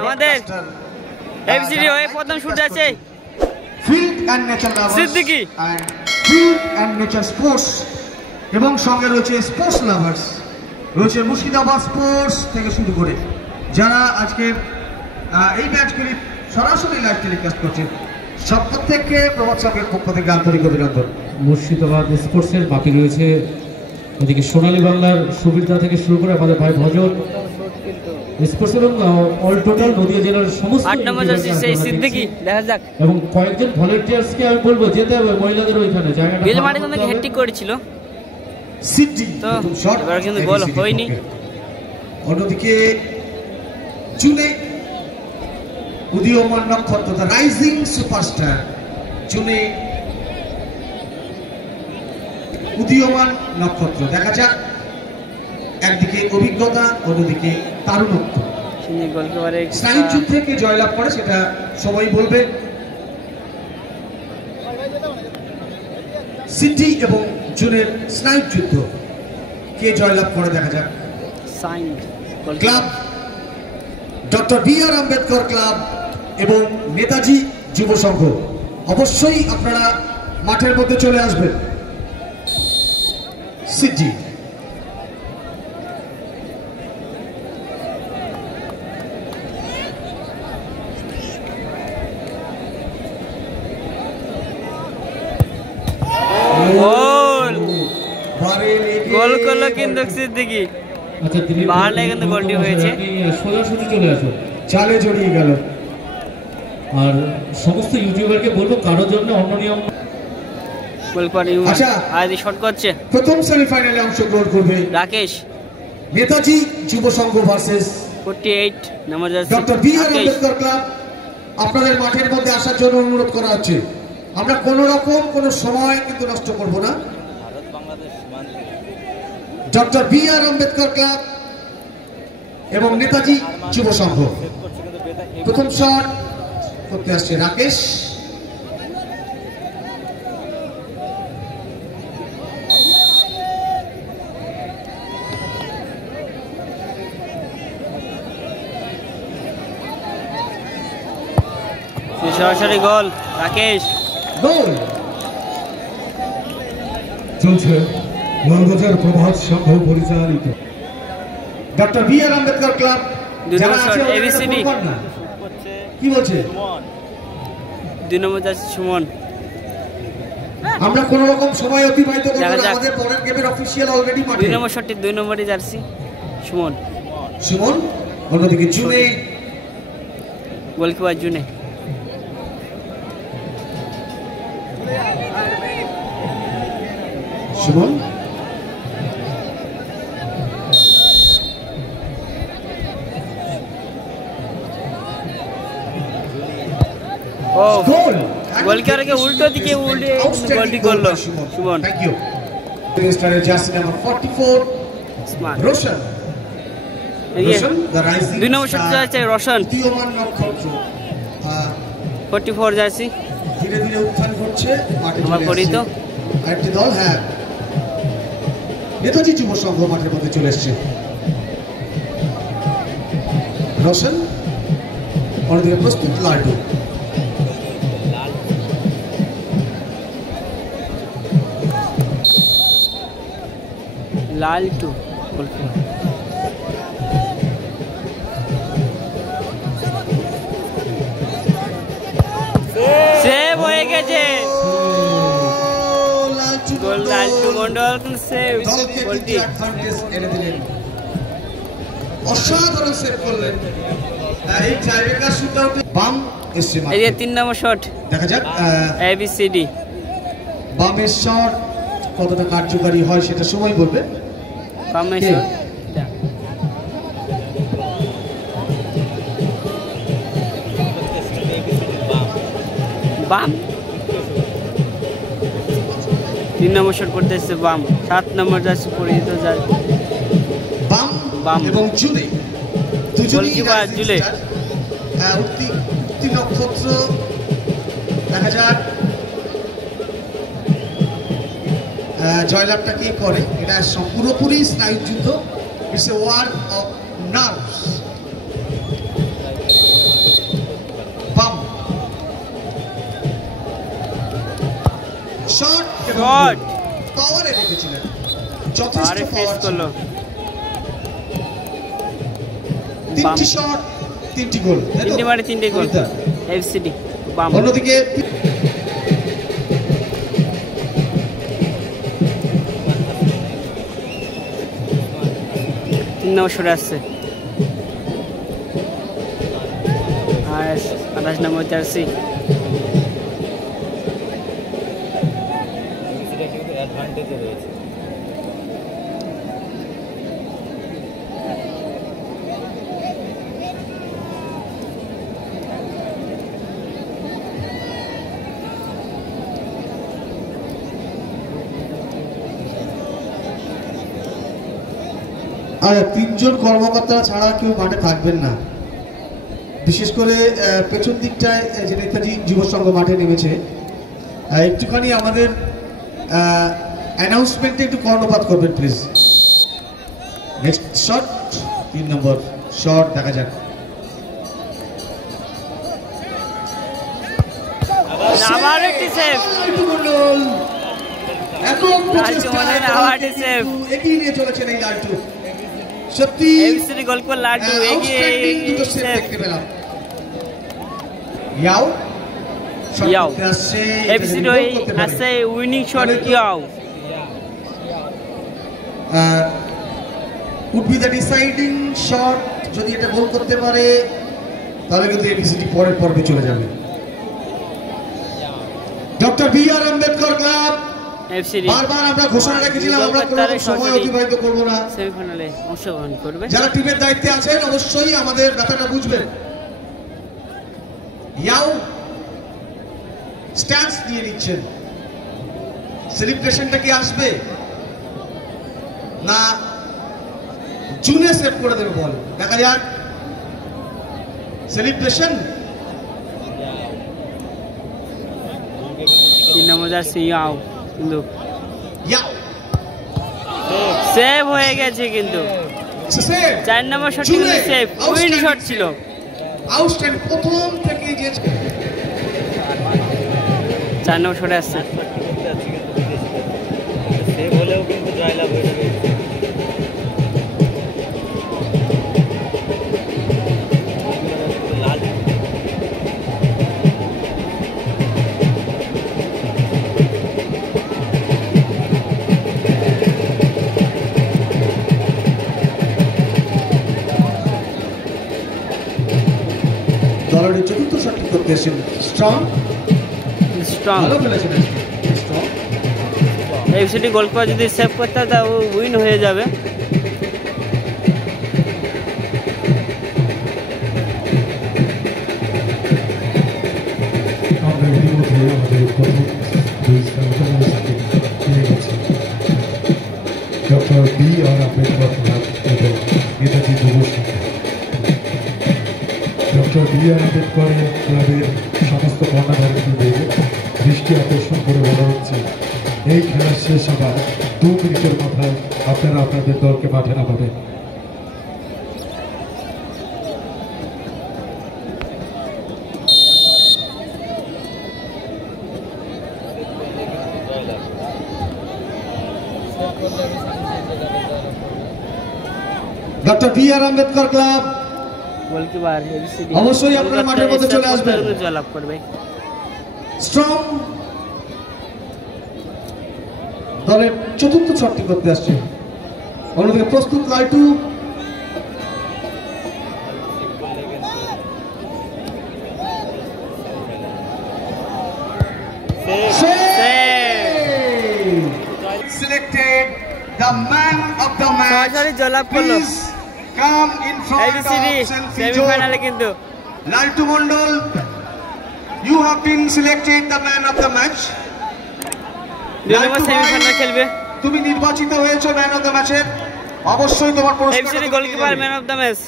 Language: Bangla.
আমাদের এবিসিডি হয়ে প্রথম শুট আছে field and nature lovers Siddiqui and field and nature sports এবং সঙ্গে রয়েছে স্পোর্টস লাভার্স, রয়েছে মুর্শিদাবাদ স্পোর্টস থেকে শুরু করে যারা আজকে এই ম্যাচগুলি সরাসরি লাইভ টেলিকাস্ট করছে। সব থেকে প্রভাত সঙ্গের পক্ষ থেকে আন্তরিক অভিনন্দন। মুর্শিদাবাদ স্পোর্টসের বাকি রয়েছে ওদিকে সোনালী বাংলার সুবিধা থেকে শুরু করে আমাদের ভাই ভজন স্পোর্টস এবং অল টোটাল নদিয়া জেলার সমস্ত 8 নম্বর জার্সি সেই সিদ্দিকী দেখা যাক এবং কয়েকজন ভলান্টিয়ার্সকে আমি বলবো যেতে হবে মহিলাদের ওইখানে জায়গাটা বেল মাঠে কিন্তু হেডটিক করেছিল সিডি তো এবার কিন্তু গোল হয়নি। অন্যদিকে জুনে উদীয়মান নক্ষত্র দ্য রাইজিং সুপারস্টার, জুনে উদীয়মান নক্ষত্র। দেখা যাক একদিকে অভিজ্ঞতা অন্যদিকে তারুণ্য। স্নায়ু যুদ্ধে কে জয়লাভ করে সেটা সবাই বলবে। সিটি এবং জুনের স্নায়ু যুদ্ধ কে জয়লাভ করে দেখা যাক। Club doctor B R. Ambedkar club এবং নেতাজি যুব সংঘ, অবশ্যই আপনারা মাঠের মধ্যে চলে আসবেন। সিটি গোল করলো কিন্তু সিদ্দিকী, বাহারে কিন্তু গোলটি হয়েছে। সোজাসুজি চলে আসো, চালে জড়িয়ে গেল। আর সমস্ত ইউটিউবারকে বলবো কারোর জন্য অন্য নিয়ম গোল করে আচ্ছা আদি শট করছে। প্রথম সেমিফাইনালে অংশগ্রহণ করবে Rakesh Netaji Yuba Sangha versus 48 number jersey doctor B R. Ambedkar club. আপনাদের মাঠের মধ্যে আসার জন্য অনুরোধ করা হচ্ছে। আমরা কোনো রকম কোনো সময় কিন্তু নষ্ট করব না। Doctor B R. আম্বেদকর ক্লাব এবং নেতাজি যুব সংঘ। প্রথম শট করতে আসছে রাকেশ। সরাসরি গোল রাকেশ। গোল চলছে লালবাজার প্রভাত সংঘ পরিচালিত doctor B R. Ambedkar club. ABCD কি বলছে 2 নম্বর জার্সি সুমন। আমরা কোন রকম সময় অতিবাহিত করব না, আমাদের পরের গেমের অফিশিয়াল অলরেডি মাঠে। 2 নম্বর শটটি 2 নম্বরই জার্সি সুমন। সুমন অন্যদিকে জুনে গোলকিপার জুনে। সুমন ও গোল গোলকিপারকে উল্টো দিকে উল্টে গোলটি করলো সুমন। Thank you. স্টারের jersey number 44 smart Roshan. Roshan the rising 2 number shot আছে রোশন উদীয়মান নক্ষত্র 44 জার্সি। ধীরে ধীরে উত্থান ঘটছে মাঠে। আমরা করি তো আরেকটি দল হ্যাঁ নেতাজি যুব সংঘ মাঠের মধ্যে চলে এসছে। রোশন অন্যদিকে প্রস্তুত লালটু। লালটু সেভ হয়ে গেছে। গোল লালটু মন্ডল সেভ গোলটি এনে দিলেন, অসাধারণ সেভ করলেন। এই টাইব্রেকার শুটআউটে বাম এসছে মাঠে। এই 3 নম্বর শট দেখা যাক এবিসিডি বামের শট কতটা কার্যকারী হয় সেটা সময় বলবে। বামের শট বাম 3 নম্বর শট করতে এসছে বাম। 7 নম্বর জার্সি পরিচিত বাম বাম এবং জুলে দুজনেই জুলে উক্তি নক্ষত্র। দেখা যাক জয়লাভটা কি করে। এটা পুরোপুরি স্নায়ু যুদ্ধ। It's a war of nerves. Shot পাওয়ারে রেখেছিলেন, আরে যথেষ্ট ফেস পাওয়ার করলো। 3টি শট 3টি গোল, তাই তো? 3টে মারে 3টে গোল পরিতা। এফসিডি বাম। অন্যদিকে 3 নম্বর শটে আসছে, আর 28 নম্বর জার্সি। আর 3জন কর্মকর্তা ছাড়া কেউ মাঠে থাকবেন না, বিশেষ করে পেছন দিকটায় যে নেতাজি যুব সংঘ মাঠে নেমেছে। একটুখানি আমাদের অ্যানাউন্সমেন্টে একটু কর্ণপাত করবেন please. Next shot, 3 number shot দেখা যাক। আবার একটি সেভ, এগিয়ে নিয়ে চলেছেন এই লালটু, সত্যি এফসিডি গোল করে লাড্ডু এগিয়ে দুটো সেভ দেখতে পেলাম। ইয়াও ইয়াও এফসিডি ওই আসছে উইনিং শট ইয়াও would be the deciding shot। যদি এটা গোল করতে পারে তাহলে কিন্তু এফসিডি পরের পর্বে চলে যাবে। ডক্টর বি আর আম্বেদকর ক্লাব এফসিডি বারবার আমরা ঘোষণা রেখেছিলাম আমরা কোনো সময় অতিবাহিত করব না, সেমিফাইনালে অংশগ্রহণ করবে। যারা টিমের দায়িত্বে আছেন অবশ্যই আমাদের ব্যাপারটা বুঝবেন। ইয়াও স্ট্যান্স নিয়ে নিচ্ছেন, সেলিব্রেশনটা কি আসবে না জুনে সেভ করে দেবে বল, দেখা যাক। সেলিব্রেশন 3 নম্বর জার্সি ইয়াও কিন্তু ইয়াও সেভ হয়ে গেছে, কিন্তু সেভ 4 নম্বর শট কিন্তু সেভ উইন শট ছিল। আউটস্ট্যান্ডিং প্রথম থেকে যে 4 নম্বর শটে আসছে, সেভ হলেও কিন্তু জয়লাভ হয়ে যাবে। দলের চতুর্থ শটটি করতে এসেছেন স্ট্রং, ভালো খেলেছেন স্ট্রং। এফসিডি গোল করে যদি সেভ করতে হয় তা উইন হয়ে যাবে। আমরা ইতিমধ্যে আমাদের প্রথম 2 সেমিফাইনালিস্টকে পেয়ে গেছি, ডক্টর বি আর আম্বেদকর ক্লাব এবং নেতাজি যুব সংঘ। ডক্টর বি আর আম্বেদকর ক্লাবের সমস্ত কর্ণধারীদের দৃষ্টি আকর্ষণ করে বলা হচ্ছে, এই খেলার শেষ হবার 2 মিনিটের মাথায় আপনারা আপনাদের দলকে মাঠে নামাবেন। ডক্টর বি আর আম্বেদকর ক্লাব গোলকিপার এফসিডি অবশ্যই আপনারা মাঠের মধ্যে চলে আসবেন, জয়লাভ করবে। স্ট্রং দলের চতুর্থ শটটি করতে আসছে, অন্যদিকে প্রস্তুত লাইটু। Selected the man of the match. সরাসরি জয়লাভ করলো Please come in front এফসিডি of selfie সেমিফাইনালে zone. কিন্তু লালটু Mondal, you have been selected the man of the match. 2 number semifinal খেলবে। তুমি নির্বাচিত হয়েছো ম্যান অফ দ্য ম্যাচের, অবশ্যই তোমার পুরস্কার এফসিডি goalkeeper man of the match.